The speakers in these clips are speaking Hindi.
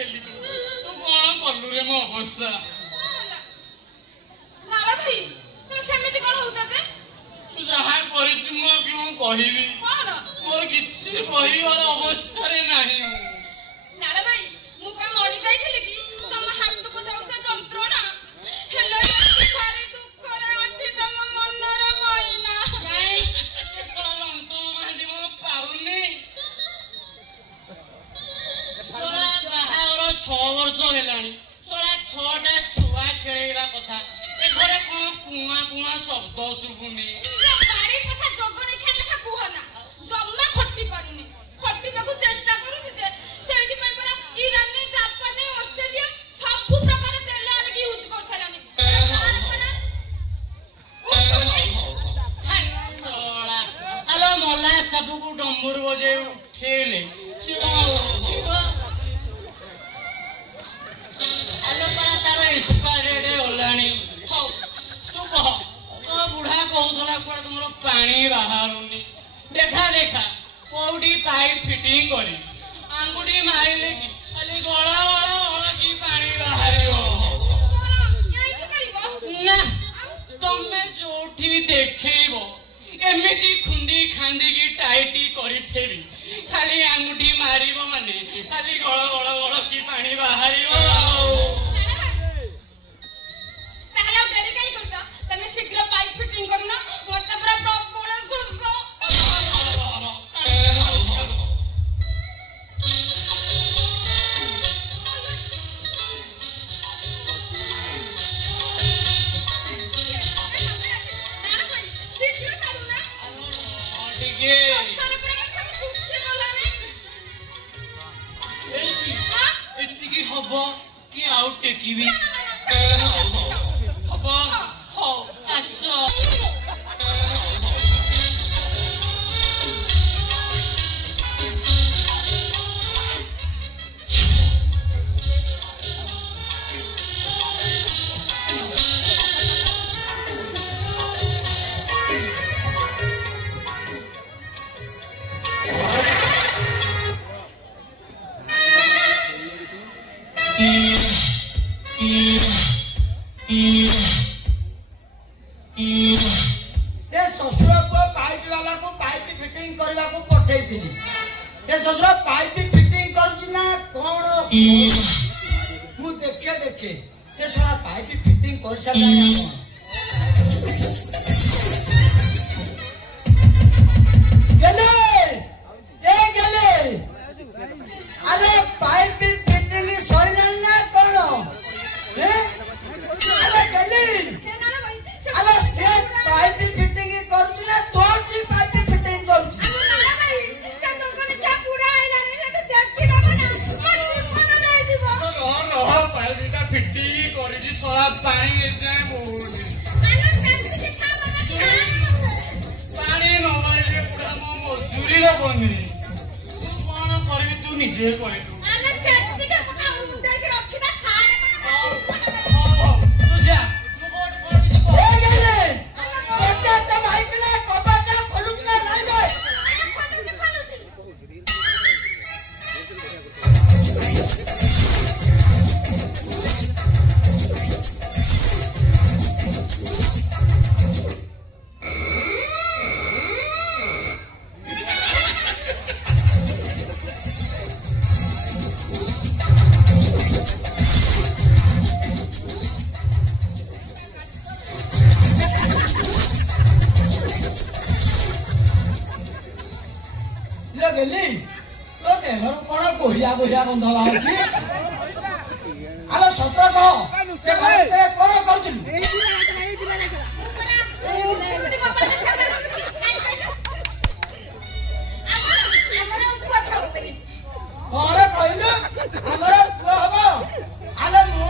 खेली तू कौन कलु रे मो अवस्था नाला भाई तुम सेमिति कोन होता जे तू जहा परिचि मो कि मु कहिबी कोन मोर किछि कहिबार अवस्था रे नाही नाला भाई मु का मरि जाइथिले कि तम हाथ को दउसा जंत्रणा हेलो खाली दुख रे अछि तम मन रे मोइना नहीं चलम तो मांडी मो पारुनी सोला बाहार 6 वर्ष हेलानी सोला 6टा छुआ खेळेरा कथा ए घरे कोन कुआ कुआ शब्द सुबुनी बाड़ी पसा जगने खा कथा कुहना जम्मा खट्टी पारुनी खट्टीबाकू चेष्टा करूची जे सेहि पय परा ईरान जापान ऑस्ट्रेलिया सब प्रकार तेल आनी यूज कर सारानी सोला आलो मला सबको डंबुर बजे उठेले आलो परा तारो एक्सपायरी होलानी हो तू कह तो बुढ़ा कहउतला कोड तुमरो पानी बाहरुनी देखा देखा कोउडी पाइप फिटिंग करी आंगुडी मारिले कि खाली गळा गळा गळा की पानी बाहरियो यही तो करिवो ना तमे जोठी देखैबो एमिति खुंदी खांदी की टाइटी करिथेबी खाली आंगुठी मारिबो माने खाली गळ गळ गळ की पानी बाहरियो ताला डेरी काई करछ तमे शीघ्र पाइप फिटिंग करना मत पूरा प्रॉपर सुसो शीघ्र करूना ठीक है सरे पूरा सब सुखे बोलाने एतिकी हबो कि आउट टेकीबी हबो हो आसो से ससुर को पाइप वाला को पाइप फिटिंग करबा को पठेई दिली से ससुर पाइप फिटिंग करूची ना कोन मु देखे देखे से सोला पाइप फिटिंग कर सकला गेले ए गेले अरे पाइप फिटिंग सरिना ना कोन हे अरे गेले हे नाला भाई अरे से पाइप फिटिंग करूची ना तोर जी पाइप फिटिंग करूची नाला भाई से जगने क्या पूरा आइलानी रे तो देखि ना बना मन नहीं दिबो रह पाइपटा फिटी करिजी सळा पानी एजाय मोनी नाला सेंति के खा बना पानी न मारिले पुरा मो मजूरी रे बनी कोन करबी तू निजे करिलु नाला सेंति के पका मुंडा के रखी दा छाड़े तू जा तू कोड करबी तो ए गेले बच्चा त भाई के कबाटा खोलुच ना नहीं बे गेली तो देहर कोन गोहिया गोहिया गंध बाहरची आलो सत कह से घरे कोन करथिलु कोन कहलु हमर पुआ हबो आलो मु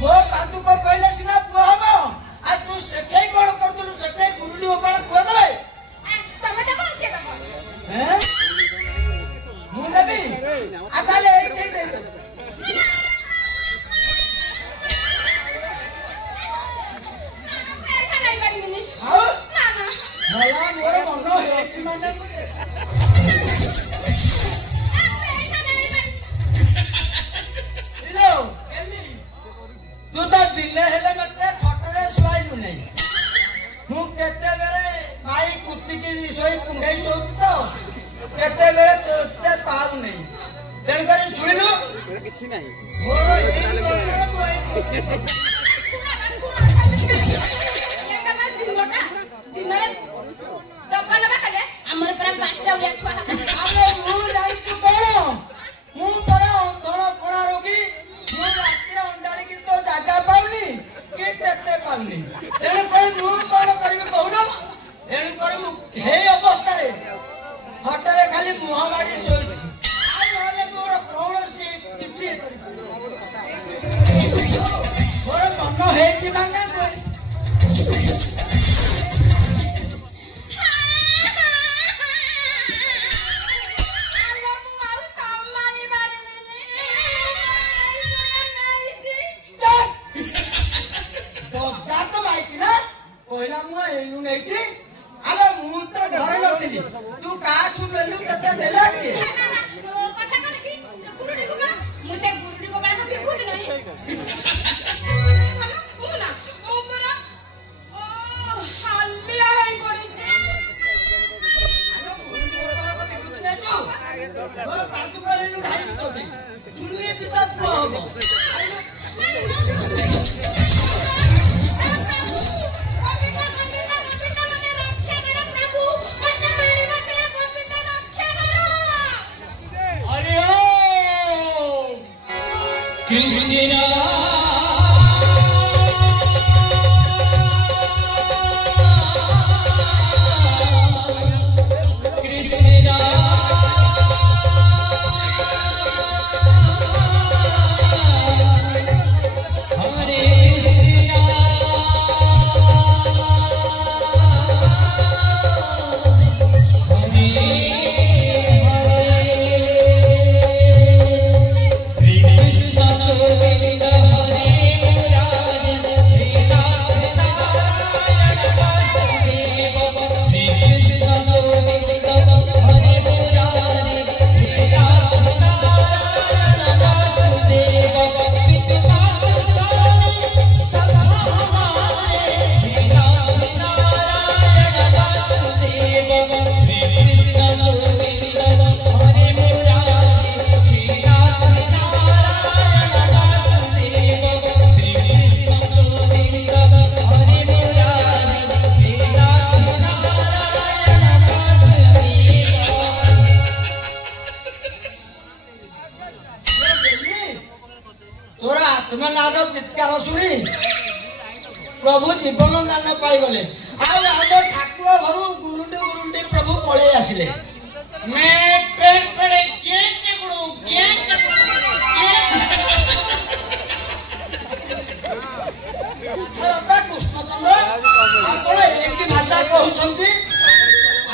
गो पातु को कहले सिना पुआ हबो आ तू सेठै कोन करथिलु सेठै गुरुली ओपन पुआ देबे तमे तो कोन के दबो हैं मु देबी आ ताले एई दे ମୋର ଏଇ ଦରକାର ମୁଁ ଦିନରେ ଦୋକାନ ପାଖରେ ଆମର ପୁରା ବାଚ୍ଚା ଭଳିଆ ଛୁଆ ଆରେ ମୁଁ ଜାଣିଛୁ କଣ ମୁଁ ପରା ଅন্ধଳ କଳା ରୋଗୀ ମୁଁ ରାତିରେ ଅଣ୍ଡାଳିକି ତ ଜାଗା ପାଉନି କି ତେତେ ପାଉନି ତେଣୁ କରି ମୁଁ କଣ କରିବି କହୁନ ଏଣୁ କରି ମୁଁ ହେଇ ଅବସ୍ଥାରେ ହଟରେ ଖାଲି ମୁହଁ ମାଡ଼ି ଶୋଇଛି ଆଉ ନହେଲେ ମୋର କୌଣସି କିଛି ମୋର ମନ ହେଇଛି ମାନେ କହିଲା ମୁଁ ଏଇନୁ ନେଇଛି ଆଲୋ ମୁଁ ତ ଘରେ ନଥିଲି ତୁ କାହାଠୁ ନେଲୁ କେତେ ଦେଲା କିଏ କଥା କଣ କି ଗୁରୁଡି ଗୋପାଳ ମୁଁ ସେ ଗୁରୁଡି ଗୋପାଳ ତ ବିଭୂତି ନାହିଁ ମୁଁ ନା ମୁଁ ପରା ହାଲିଆ ହେଇ ପଡିଛି ଆଲୋ ଗୁରୁଡି ଗୋପାଳ ବିଭୂତି ନେଇଛୁ ମୋର ପାଦୁ କରିନୁ ଢାଳିବି ତୋତେ ଶୁଣିଛି ତା ପୁଅ ହବ ଚିତ୍କାର ଶୁଣି ପ୍ରଭୁ ଜୀବନ ଦାନ ପାଇଗଲେ ଆଉ ଆମ ଠାକୁର ଘରୁ ଗୁରୁଣ୍ଡି ଗୁରୁଣ୍ଡି ପ୍ରଭୁ ପଳେଇ ଆସିଲେ କୃଷ୍ଣଚନ୍ଦ୍ର ଆପଣ ଏକି ଭାଷା କହୁଛନ୍ତି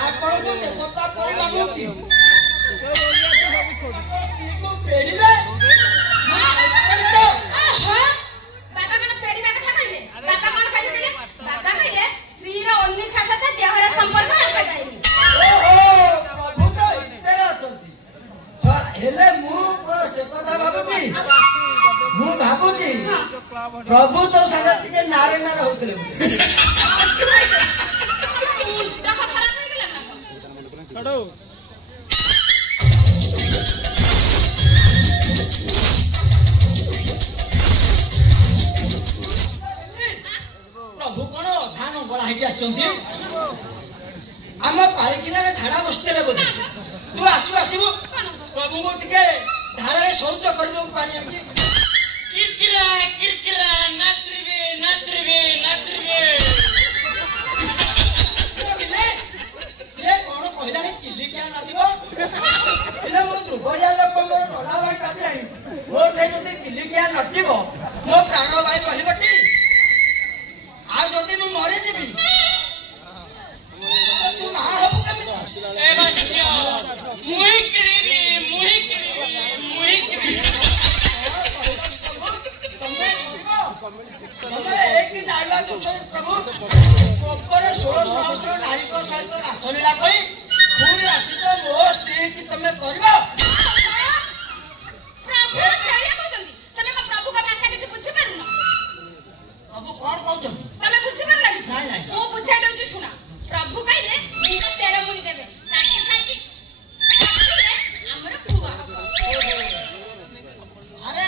ଆପଣଙ୍କୁ ଦେବତା ପରି ମାନୁଛି ସ୍ତ୍ରୀକୁ ପେଡ଼ିବେ ମୁଁ ଭାବୁଛି ପ୍ରଭୁ ତ ସାଙ୍ଗେ ଟିକେ ନାରେ ନାରେ ହଉଥିଲେ ପ୍ରଭୁ କଣ ଅଧା ନଙ୍ଗଳା ହେଇକି ଆସିଛନ୍ତି ଆମ ପାଇଖିନାରେ ଝାଡା ବସିଥିଲେ ବୋଧେ ତୁ ଆସିବୁ ପ୍ରଭୁଙ୍କୁ ଟିକେ ଢାଳରେ ଶୌଚ କରିଦେବୁ ପାଣି ଆଣିକି କିରକିରା କିରକିରା ନାତ୍ରିବେ ନାତ୍ରିବେ ନାତ୍ରିବେ ଏ କଣ କହିଲାଣି କିଲିକିଆ ନାଦିବ ହେଲେ ମୋ ଦୁର୍ବଳିଆ ଲୋକ ମୋର ନଲା ଭାଇ ପାଚିଲାଣି ମୋ ସେଇ ଯଦି କିଲିକିଆ ନଟିବ ମୋ ପ୍ରାଣ ବାୟୁ ରହିବଟି ଆଉ ଯଦି ମୁଁ ମରିଯିବି ତୁ ମା ହବୁ କେମିତି ମୁହିଁ କିଣିବି एक नाड़ुआ प्रभु ଉପରେ 16 ନାରୀଙ୍କ ସହିତ ରାସଲୀଳା କରି ପୁଣି ଆସି ତ ମୋ ସ୍ତ୍ରୀ କି ତମେ କରିବ ପ୍ରଭୁ ସେଇଆ କହୁଛନ୍ତି ତମେ କଣ ପ୍ରଭୁଙ୍କ ଭାଷା କିଛି ବୁଝି ପାରୁନ ପ୍ରଭୁ କଣ କହୁଛନ୍ତି ତମେ ବୁଝି ପାରୁନ କି ନାଇଁ ନାଇଁ ମୁଁ ବୁଝାଇ ଦଉଛି ଶୁଣ ପ୍ରଭୁ କହିଲେ ନିଜ ଚେରମୁଣି ଦେବେ ତାକି ଆମର ପୁଅ ହବ ଆରେ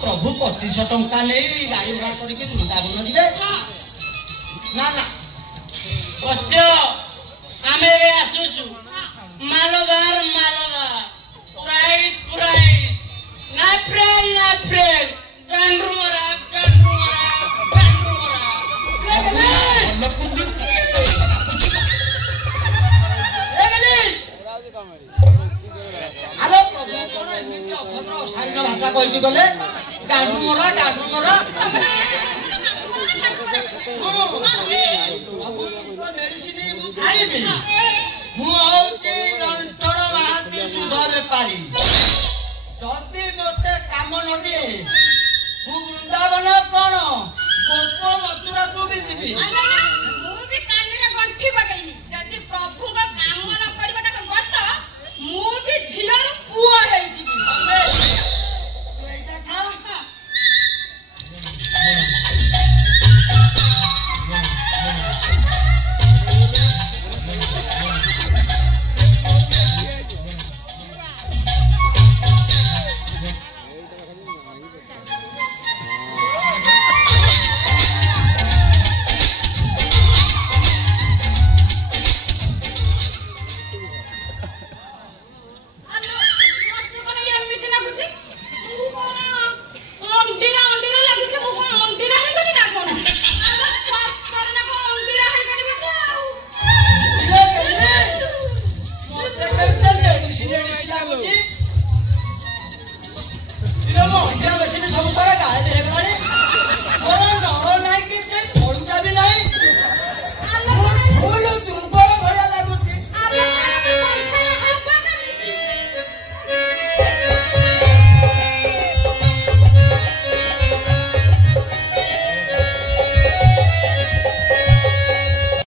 प्रभु 2500 टंका नहीं गाड़ी भड़ा करके वृंदावन ଯିବେ ना ना बस्यो आमे बे आसुछु मालदार प्राइस ना फ्रेंड गांडू मरा हेलो प्रभु कोन एमिति अभद्र अशालीन भाषा कहि गले गांडू मरा मेडिसिन खाइबी मु होची लंठन महाती सुधर पारी जदी मते काम न दे मु वृंदावन कोन गोप मथुरा को भी जीवी